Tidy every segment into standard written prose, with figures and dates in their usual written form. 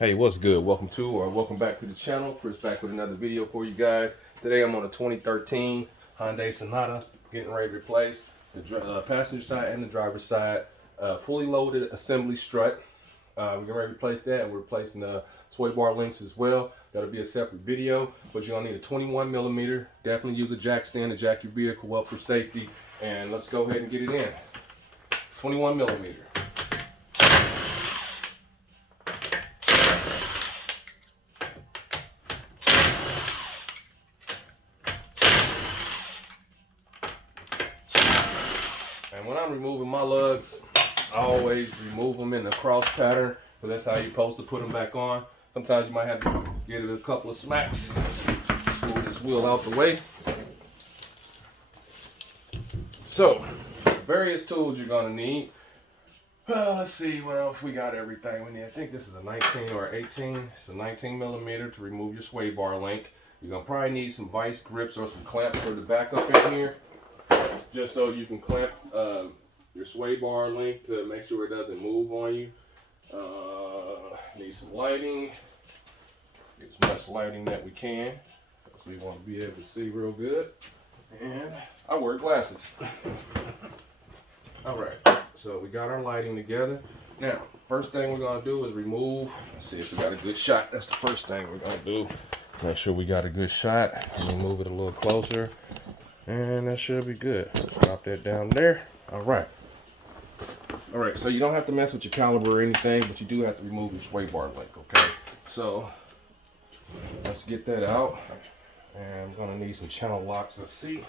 Hey, what's good? Welcome back to the channel. Chris back with another video for you guys. Today I'm on a 2013 Hyundai Sonata, getting ready to replace the passenger side and the driver's side. Fully loaded assembly strut. We're getting ready to replace that, and we're replacing the sway bar links as well. That'll be a separate video, but you're gonna need a 21 millimeter. Definitely use a jack stand to jack your vehicle up for safety. And let's go ahead and get it in. 21 millimeter. And when I'm removing my lugs, I always remove them in the cross pattern, but that's how you're supposed to put them back on. Sometimes you might have to give it a couple of smacks. Smooth this wheel out the way. So, various tools you're gonna need. Let's see what else we got. Everything we need. I think this is a 19 or 18. It's a 19 millimeter to remove your sway bar link. You're gonna probably need some vice grips or some clamps for the backup in here, just so you can clamp your sway bar link to make sure it doesn't move on you. Need some lighting. Get as much lighting that we can, because we want to be able to see real good. And I wear glasses. All right, so we got our lighting together. Now, first thing we're gonna do is remove. Let's see if we got a good shot. That's the first thing we're gonna do. Make sure we got a good shot. Let me move it a little closer. And that should be good. Let's drop that down there. All right. All right, so you don't have to mess with your caliber or anything, but you do have to remove your sway bar link, okay? So let's get that out. And I'm gonna need some channel locks. Let's see.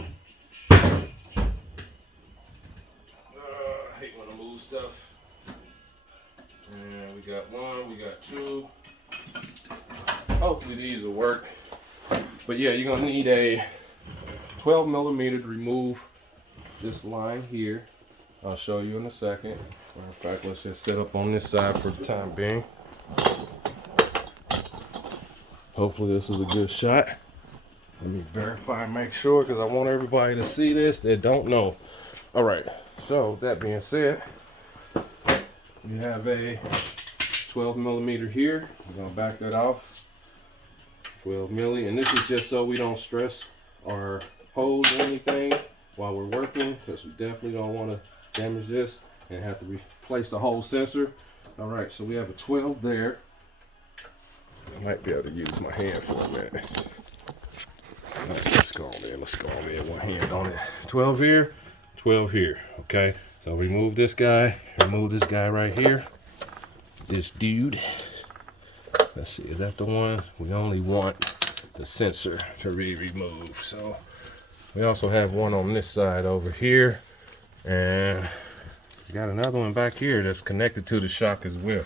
I hate when I move stuff. And we got one, we got two. Hopefully these will work. But yeah, you're gonna need a 12 millimeter to remove this line here. I'll show you in a second. Matter of fact, let's just set up on this side for the time being. Hopefully this is a good shot. Let me verify and make sure, because I want everybody to see this that don't know. All right, so that being said, you have a 12 millimeter here. We're gonna back that off. 12 milli, and this is just so we don't stress our hose or anything while we're working, because we definitely don't want to damage this and have to replace the whole sensor. All right, so we have a 12 there. I might be able to use my hand for a minute. All right, let's go on there. Let's go on there. One hand on it. 12 here, 12 here. Okay, so remove this guy. Remove this guy right here. This dude. Let's see, is that the one? We only want the sensor to be removed. So we also have one on this side over here, and we got another one back here that's connected to the shock as well,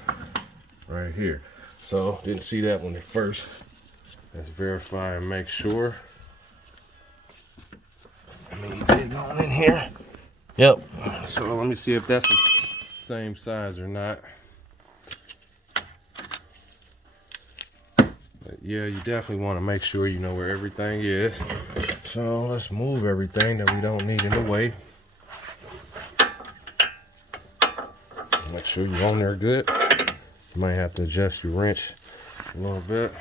right here. So didn't see that one at first. Let's verify and make sure. Let me get it on in here. Yep. So let me see if that's the same size or not. Yeah, you definitely want to make sure you know where everything is. So let's move everything that we don't need in the way. Make sure you're on there good. You might have to adjust your wrench a little bit.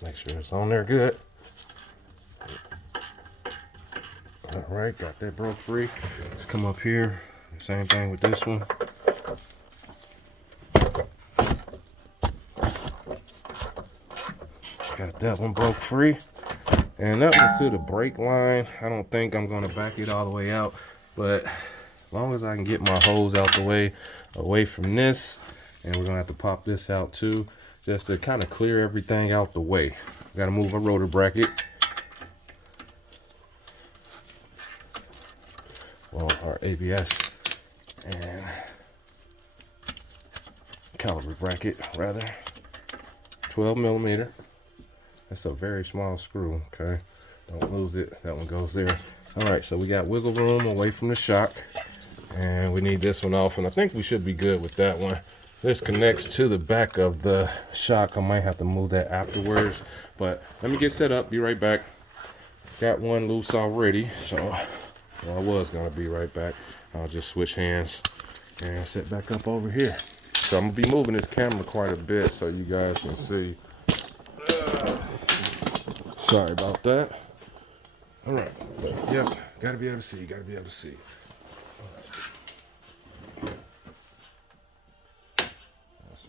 Make sure it's on there good. All right, got that broke free. Let's come up here. Same thing with this one. Got that one broke free. And that was to the brake line. I don't think I'm gonna back it all the way out, but as long as I can get my hose out the way, away from this, and we're gonna have to pop this out too, just to kind of clear everything out the way. Gotta move a rotor bracket. Well, our ABS and caliper bracket, rather. 12 millimeter. That's a very small screw, okay? Don't lose it. That one goes there. All right, so we got wiggle room away from the shock, and we need this one off, and I think we should be good with that one. This connects to the back of the shock. I might have to move that afterwards, but let me get set up. Be right back. got one loose already, so well, I was gonna be right back. I'll just switch hands and sit back up over here. So I'm gonna be moving this camera quite a bit so you guys can see. Sorry about that. All right, yep, gotta be able to see, gotta be able to see. Let's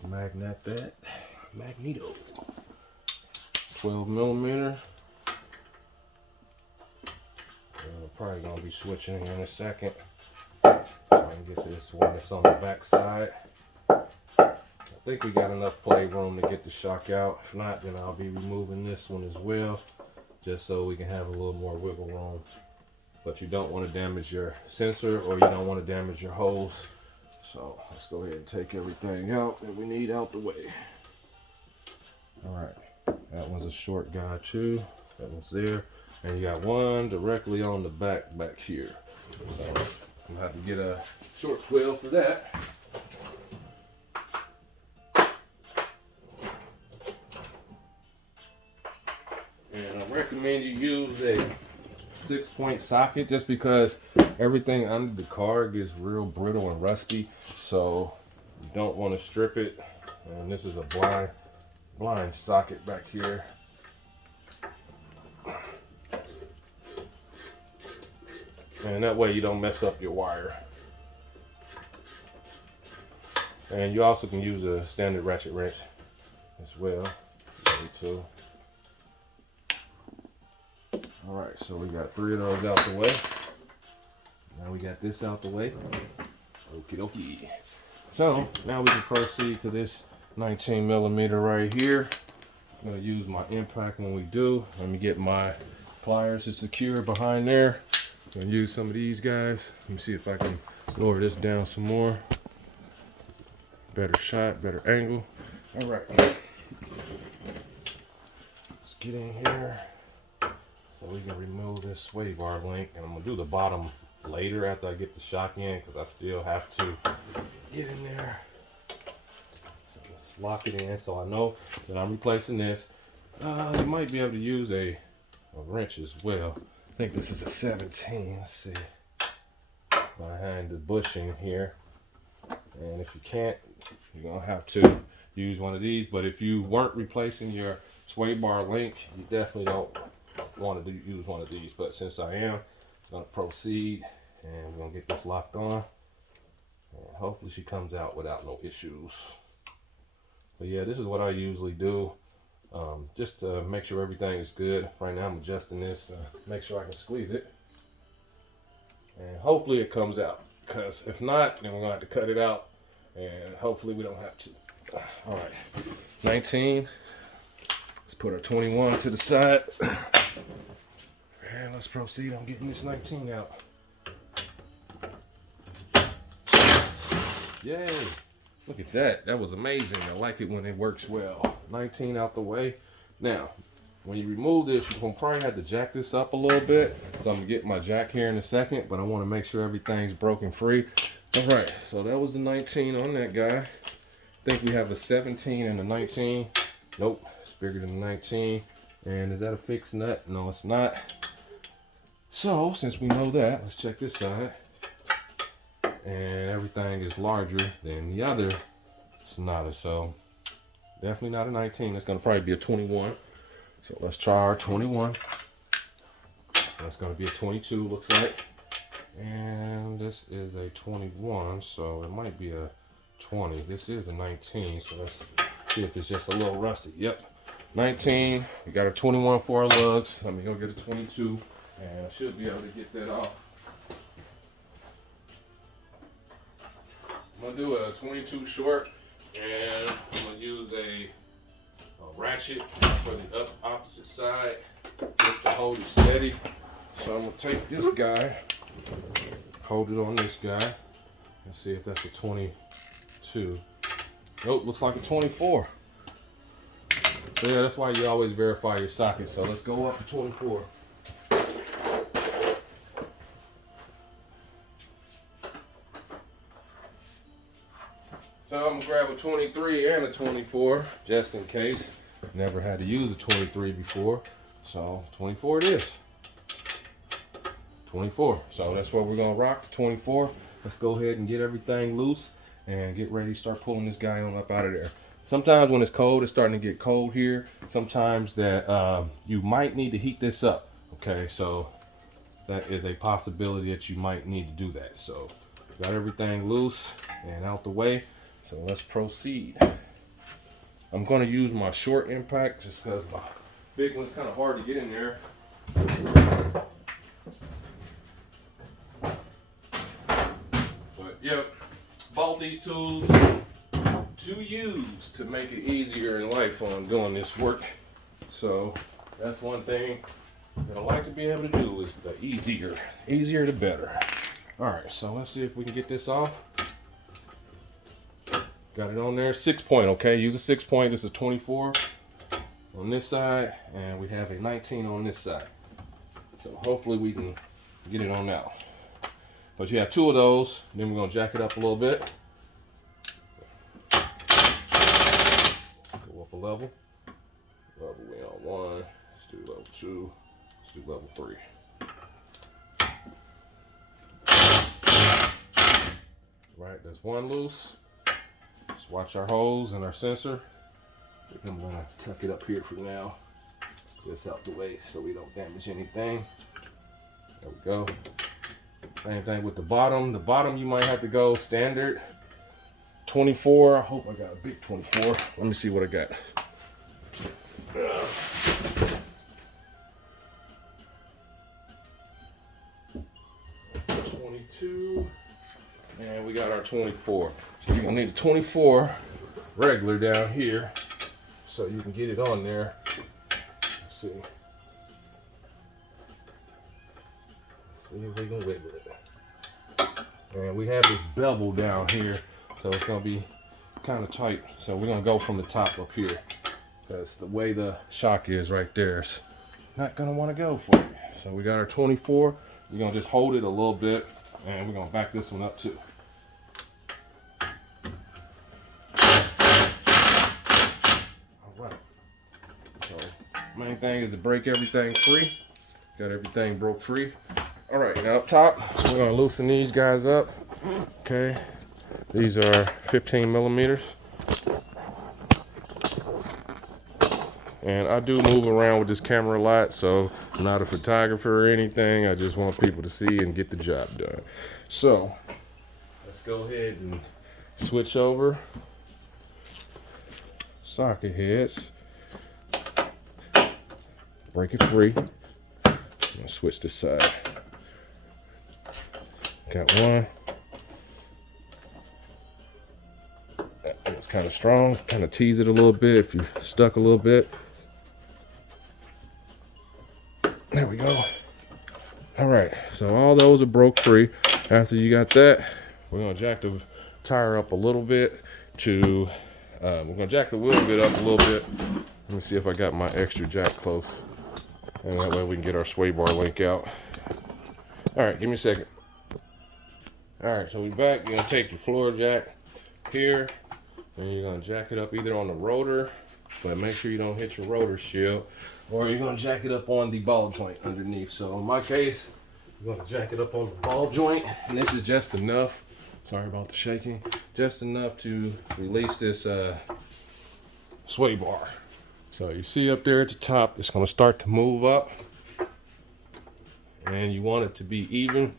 magnet that. Magneto. 12 millimeter. We're probably gonna be switching here in a second. So I can get to this one that's on the back side. I think we got enough playroom to get the shock out. If not, then I'll be removing this one as well, just so we can have a little more wiggle room. But you don't want to damage your sensor, or you don't want to damage your hose. So let's go ahead and take everything out that we need out the way. All right, that one's a short guy too. That one's there. And you got one directly on the back here. So I'm gonna have to get a short 12 for that. And I recommend you use a 6-point socket, just because everything under the car gets real brittle and rusty. So you don't want to strip it. And this is a blind socket back here. And that way you don't mess up your wire. And you also can use a standard ratchet wrench as well. Too. All right, so we got 3 of those out the way. Now we got this out the way. Okie dokie. So now we can proceed to this 19 millimeter right here. I'm gonna use my impact when we do. Let me get my pliers to secure behind there. I'm gonna use some of these guys. Let me see if I can lower this down some more. Better shot, better angle. All right. Let's get in here so we can remove this sway bar link. And I'm gonna do the bottom later after I get the shock in, because I still have to get in there. So let's lock it in so I know that I'm replacing this. You might be able to use a wrench as well. I think this is a 17. Let's see. Behind the bushing here. And if you can't, you're gonna have to use one of these. But if you weren't replacing your sway bar link, you definitely don't want to use one of these. But since I am, I'm gonna proceed, and we're gonna get this locked on. And hopefully she comes out without no issues. But yeah, this is what I usually do, just to make sure everything is good. Right now I'm adjusting this, make sure I can squeeze it. And hopefully it comes out, because if not, then we're gonna have to cut it out, and hopefully we don't have to. All right, 19. Let's put our 21 to the side. And let's proceed on getting this 19 out. Yay! Look at that. That was amazing. I like it when it works well. 19 out the way. Now, when you remove this, you're going to probably have to jack this up a little bit. So I'm going to get my jack here in a second, but I want to make sure everything's broken free. All right, so that was the 19 on that guy. I think we have a 17 and a 19. Nope, it's bigger than the 19. And is that a fixed nut? No, it's not. So, since we know that, let's check this side. And everything is larger than the other Sonata, so definitely not a 19. It's going to probably be a 21. So let's try our 21. That's going to be a 22, looks like. And this is a 21, so it might be a 20. This is a 19, so let's see if it's just a little rusty. Yep, 19. We got a 21 for our lugs. Let me go get a 22, and I should be able to get that off. I'm gonna do a 22 short, and I'm gonna use a ratchet for the opposite side just to hold it steady. So I'm gonna take this guy, hold it on this guy, and see if that's a 22. Nope, looks like a 24. So yeah, that's why you always verify your socket. So let's go up to 24. So I'm gonna grab a 23 and a 24 just in case. Never had to use a 23 before, so 24 it is. 24. So that's what we're gonna rock, the 24. Let's go ahead and get everything loose and get ready to start pulling this guy on up out of there. Sometimes when it's cold, it's starting to get cold here. Sometimes that you might need to heat this up. Okay, so that is a possibility that you might need to do that. So got everything loose and out the way. So let's proceed. I'm gonna use my short impact just because my big one's kind of hard to get in there. But yep, bought these tools to use to make it easier in life on doing this work. So that's one thing that I like to be able to do, is the easier the better. All right, so let's see if we can get this off. Got it on there, 6-point, okay? Use a 6-point. This is 24 on this side, and we have a 19 on this side. So hopefully we can get it on now. But you have 2 of those, then we're gonna jack it up a little bit. Go up a level. Level we on 1, let's do level 2, let's do level 3. Right, there's one loose. Just watch our hose and our sensor. I think I'm gonna tuck it up here for now, just out the way so we don't damage anything. There we go. Same thing with the bottom. The bottom you might have to go standard 24. I hope I got a big 24. Let me see what I got. 22. And we got our 24. So you're gonna need a 24 regular down here so you can get it on there. Let's see. See if we can wiggle it. And we have this bevel down here, so it's gonna be kind of tight. So we're gonna go from the top up here, because the way the shock is right there, it's not gonna want to go for you. So we got our 24. We're gonna just hold it a little bit, and we're gonna back this one up too. Main thing is to break everything free. Got everything broke free. All right, now up top, we're gonna loosen these guys up. Okay, these are 15 millimeters. And I do move around with this camera a lot, so I'm not a photographer or anything. I just want people to see and get the job done. So let's go ahead and switch over socket heads. Break it free. I'm gonna switch this side. Got one. That was kind of strong. Kind of tease it a little bit if you're stuck a little bit. There we go. All right, so all those are broke free. After you got that, we're gonna jack the tire up a little bit to, we're gonna jack the wheel bit up a little bit. Let me see if I got my extra jack close. And that way we can get our sway bar link out. All right, give me a second. All right, so we're back. You're gonna take your floor jack here, and you're gonna jack it up either on the rotor, but make sure you don't hit your rotor shield, or you're gonna jack it up on the ball joint underneath. So in my case, I'm gonna jack it up on the ball joint, and this is just enough. Sorry about the shaking. Just enough to release this sway bar. So you see up there at the top, it's gonna start to move up, and you want it to be even.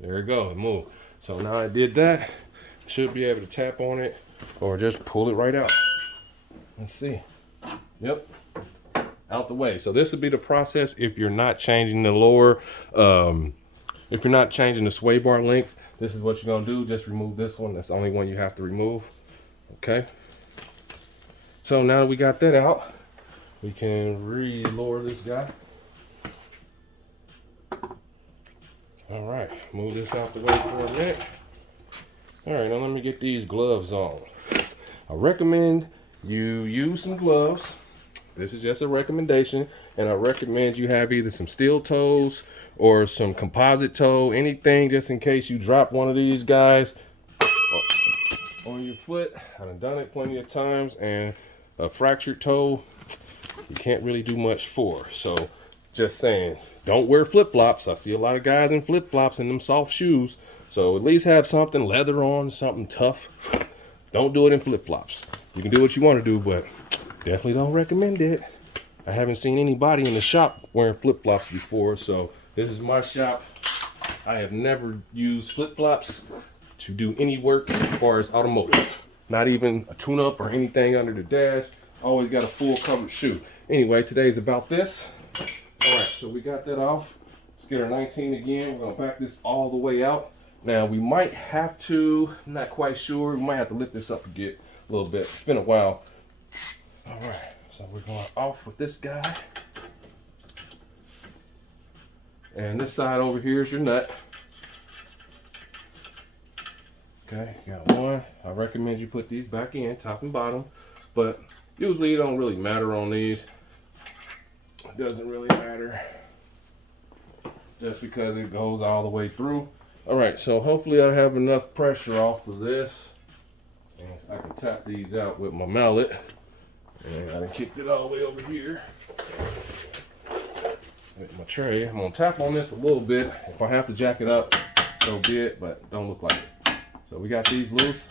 There we go, it moved. So now I did that, should be able to tap on it or just pull it right out. Let's see. Yep, out the way. So this would be the process if you're not changing the lower, if you're not changing the sway bar links. This is what you're gonna do. Just remove this one. That's the only one you have to remove. Okay. So now that we got that out, we can re-lower this guy. All right, move this out the way for a minute. All right, now let me get these gloves on. I recommend you use some gloves. This is just a recommendation, and I recommend you have either some steel toes or some composite toe, anything just in case you drop one of these guys on your foot. I've done it plenty of times, and a fractured toe, you can't really do much for. So just saying, don't wear flip-flops. I see a lot of guys in flip-flops and them soft shoes. So at least have something leather on, something tough. Don't do it in flip-flops. You can do what you want to do, but definitely don't recommend it. I haven't seen anybody in the shop wearing flip-flops before, so this is my shop. I have never used flip-flops to do any work as far as automotive. Not even a tune-up or anything under the dash. Always got a full covered shoe. Anyway, today's about this. All right, so we got that off. Let's get our 19 again. We're gonna back this all the way out. Now we might have to, I'm not quite sure, we might have to lift this up a little bit. It's been a while. All right, so we're going off with this guy. And this side over here is your nut. Okay, got one. I recommend you put these back in, top and bottom. But usually it don't really matter on these. It doesn't really matter. Just because it goes all the way through. All right, so hopefully I have enough pressure off of this. And I can tap these out with my mallet. And I done kicked it all the way over here. With my tray. I'm gonna tap on this a little bit. If I have to jack it up, so be it, but don't look like it. So we got these loose.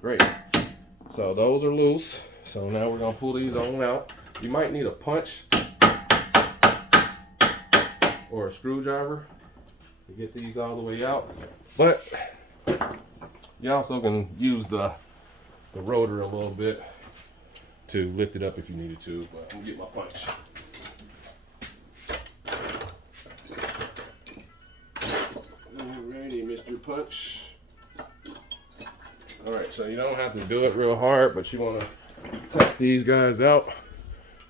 Great. So those are loose. So now we're gonna pull these on out. You might need a punch or a screwdriver to get these all the way out. But you also can use the rotor a little bit to lift it up if you needed to, but I'm gonna get my punch. Alrighty, Mr. Punch. Alright, so you don't have to do it real hard, but you wanna tap these guys out.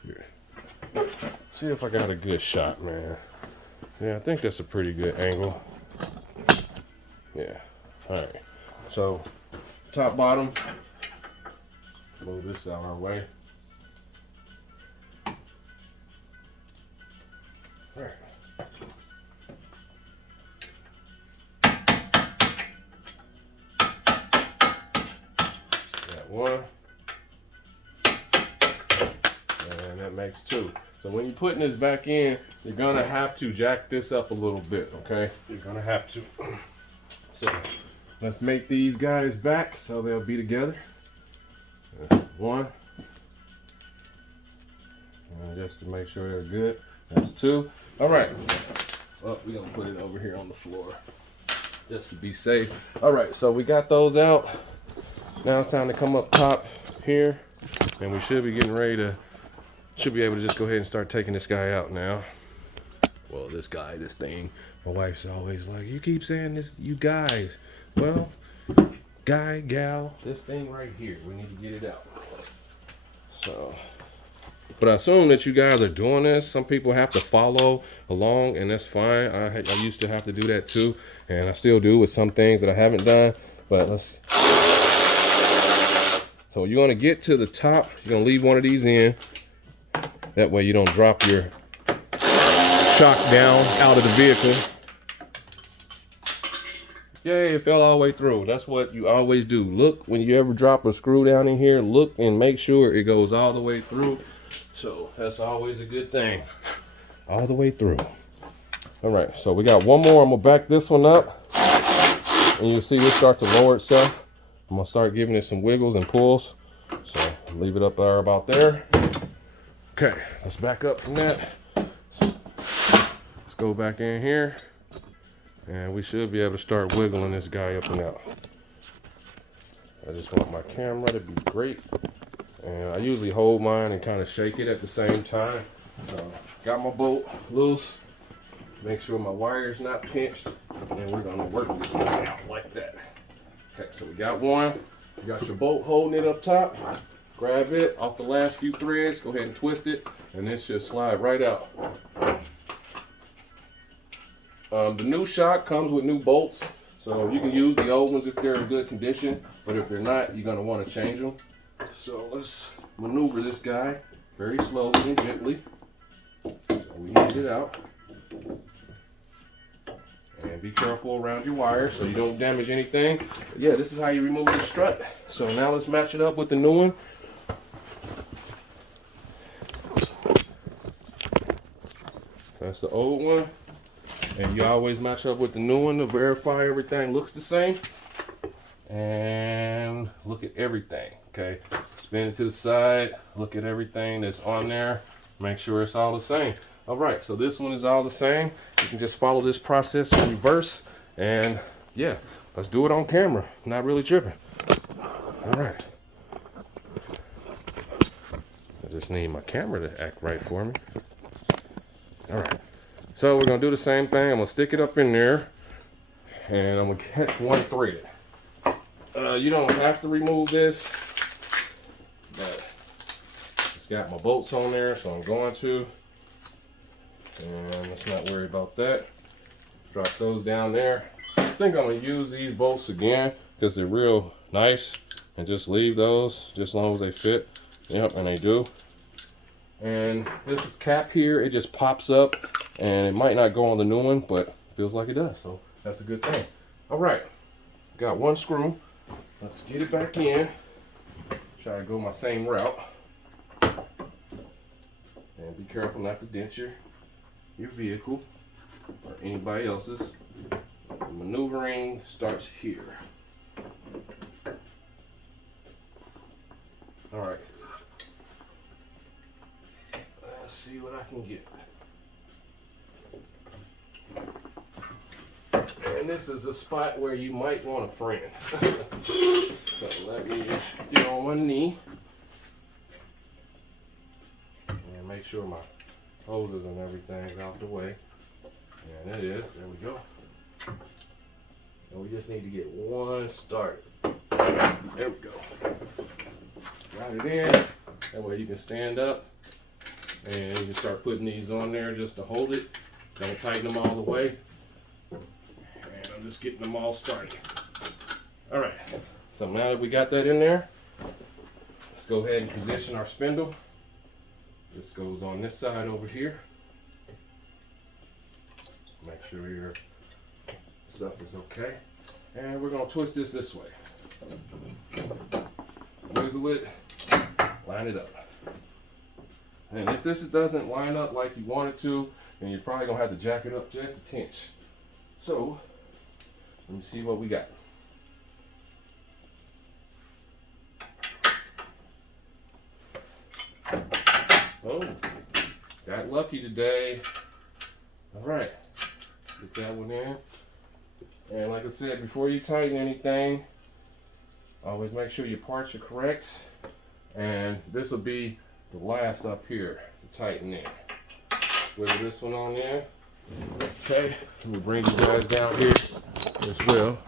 Here. See if I got a good shot, man. Yeah, I think that's a pretty good angle. Yeah, alright. So, top, bottom. Move this out our way. All right. Got one. And that makes two. So when you're putting this back in, you're gonna have to jack this up a little bit, okay? You're gonna have to. So let's make these guys back so they'll be together. That's one. And just to make sure they're good. That's two. All right. Well, we're gonna put it over here on the floor just to be safe. All right, so we got those out. Now it's time to come up top here, and we should be getting ready to, should be able to just go ahead and start taking this guy out now. Well, this thing. My wife's always like, you keep saying this, you guys. Well, guy, gal, this thing right here, we need to get it out. So, but I assume that you guys are doing this. Some people have to follow along, and that's fine. I used to have to do that too, and I still do with some things that I haven't done. But let's. So you're gonna get to the top. You're gonna leave one of these in. That way you don't drop your shock down out of the vehicle. Yay, it fell all the way through. That's what you always do. Look, when you ever drop a screw down in here, look and make sure it goes all the way through. So that's always a good thing. All the way through. All right, so we got one more. I'm gonna back this one up. And you'll see this start to lower itself. I'm gonna start giving it some wiggles and pulls. So leave it up there about there. Okay, let's back up from that. Let's go back in here. And we should be able to start wiggling this guy up and out. I just want my camera to be great. And I usually hold mine and kind of shake it at the same time. So, got my bolt loose. Make sure my wire's not pinched. And we're gonna work this guy out like that. Okay, so we got one. You got your bolt holding it up top. Grab it off the last few threads. Go ahead and twist it. And this should slide right out. The new shock comes with new bolts, so you can use the old ones if they're in good condition, but if they're not, you're going to want to change them. So let's maneuver this guy very slowly and gently. So we get it out. And be careful around your wires so you don't damage anything. But yeah, this is how you remove the strut. So now let's match it up with the new one. That's the old one. And you always match up with the new one to verify everything looks the same. And look at everything, okay? Spin it to the side, look at everything that's on there, make sure it's all the same. All right, so this one is all the same. You can just follow this process in reverse, and yeah, let's do it on camera. Not really tripping. All right. I just need my camera to act right for me. All right. So we're gonna do the same thing. I'm gonna stick it up in there, and I'm gonna catch one thread. You don't have to remove this, but it's got my bolts on there, so I'm going to. And let's not worry about that. Drop those down there. I think I'm gonna use these bolts again because they're real nice, and just leave those just as long as they fit. Yep, and they do. And this is cap here, it just pops up, and it might not go on the new one, but it feels like it does, so that's a good thing. All right, got one screw. Let's get it back in. Try to go my same route. And be careful not to dent your vehicle or anybody else's. The maneuvering starts here. All right. Let's see what I can get. And this is a spot where you might want a friend. So let me get on one knee and make sure my hoses and everything's out the way. And it is. There we go. And we just need to get one started. There we go. Got it in. That way you can stand up and you can start putting these on there just to hold it. Don't tighten them all the way. And I'm just getting them all started. All right. So now that we got that in there, let's go ahead and position our spindle. This goes on this side over here. Make sure your stuff is okay. And we're going to twist this way. Wiggle it, line it up. And if this doesn't line up like you want it to, then you're probably going to have to jack it up just a tinch. So, let me see what we got. Oh, got lucky today. All right, get that one in. And like I said, before you tighten anything, always make sure your parts are correct. And this will be the last up here to tighten in. Wiggle this one on in. Okay, let me bring you guys down here as well.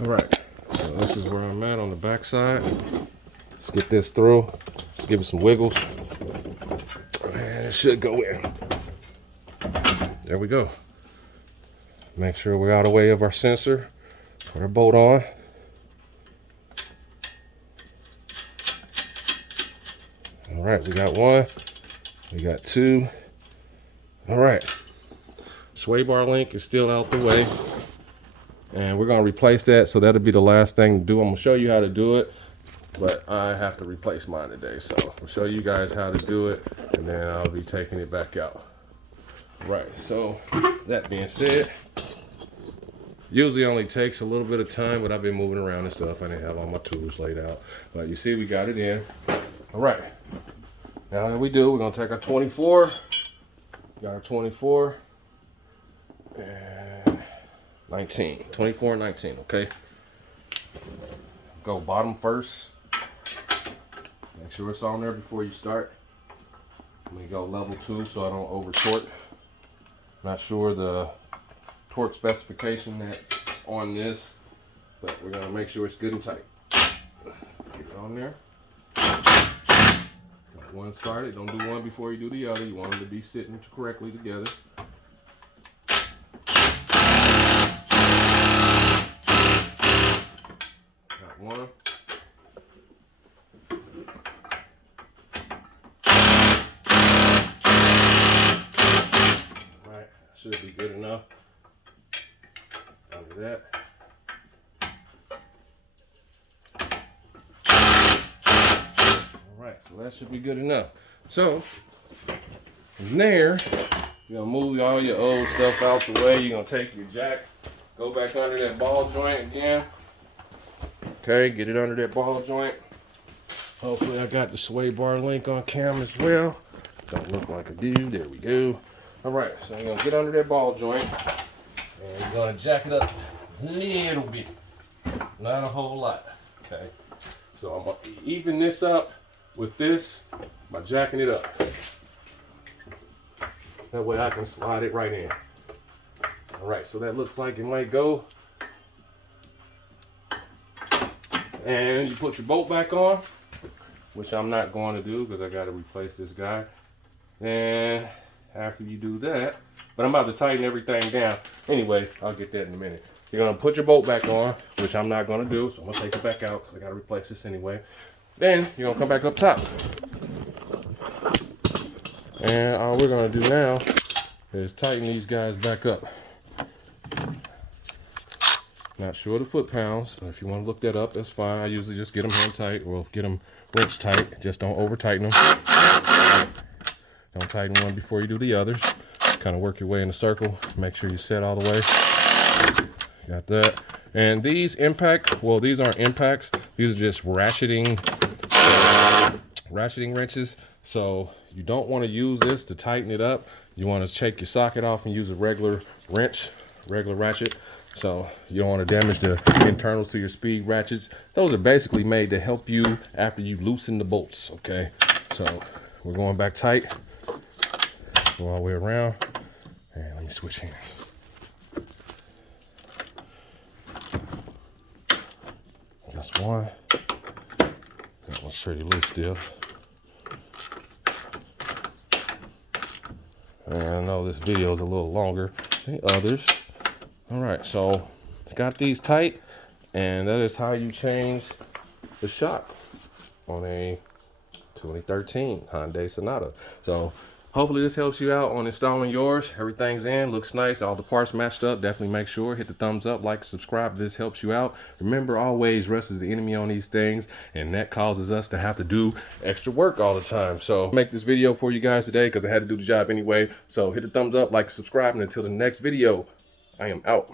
All right, so this is where I'm at on the back side. Let's get this through. Let's give it some wiggles. And it should go in. There we go. Make sure we're out of the way of our sensor. Put our bolt on. All right, we got one. We got two. All right. Sway bar link is still out the way. And we're going to replace that, so that'll be the last thing to do. I'm going to show you how to do it, but I have to replace mine today. So I'll show you guys how to do it, and then I'll be taking it back out. Right, so that being said, usually only takes a little bit of time, but I've been moving around and stuff. I didn't have all my tools laid out. But you see we got it in. All right, now that we do, we're going to take our 24. Got our 24 and 19. 24 and 19, okay? Go bottom first. Make sure it's on there before you start. Let me go level 2 so I don't over torque. Not sure the torque specification that's on this, but we're gonna make sure it's good and tight. Get it on there. Got one started. Don't do one before you do the other. You want them to be sitting correctly together. Got one. Should be good enough. Under that. All right. so that should be good enough. So from there, you're gonna move all your old stuff out the way. You're gonna take your jack, go back under that ball joint again. Okay, get it under that ball joint. Hopefully I got the sway bar link on camera as well. Don't look like I do. There we go. All right, so you're gonna get under that ball joint and you're gonna jack it up a little bit, not a whole lot. Okay, so I'm gonna even this up with this by jacking it up. That way I can slide it right in. All right, so that looks like it might go. And you put your bolt back on, which I'm not going to do because I got to replace this guy. And after you do that, but I'm about to tighten everything down. Anyway, I'll get that in a minute. You're going to put your bolt back on, which I'm not going to do. So I'm going to take it back out because I got to replace this anyway. Then you're going to come back up top. And all we're going to do now is tighten these guys back up. Not sure the foot pounds, but if you want to look that up, that's fine. I usually just get them hand tight or get them wrench tight. Just don't over tighten them. Don't tighten one before you do the others. Kind of work your way in a circle. Make sure you set all the way. Got that. And these impact, well, these aren't impacts. These are just ratcheting wrenches. So you don't want to use this to tighten it up. You want to take your socket off and use a regular wrench, regular ratchet. So you don't want to damage the internals to your speed ratchets. Those are basically made to help you after you loosen the bolts, okay? So we're going back tight. Go all the way around. And let me switch hands. That's one. That one's pretty loose still. And I know this video is a little longer than the others. All right, so got these tight, and that is how you change the shock on a 2013 Hyundai Sonata. So hopefully this helps you out on installing yours. Everything's in, looks nice, all the parts matched up. Definitely make sure, hit the thumbs up, like, subscribe if this helps you out. Remember, always rust is the enemy on these things, and that causes us to have to do extra work all the time. So make this video for you guys today because I had to do the job anyway. So hit the thumbs up, like, subscribe, and until the next video, I am out.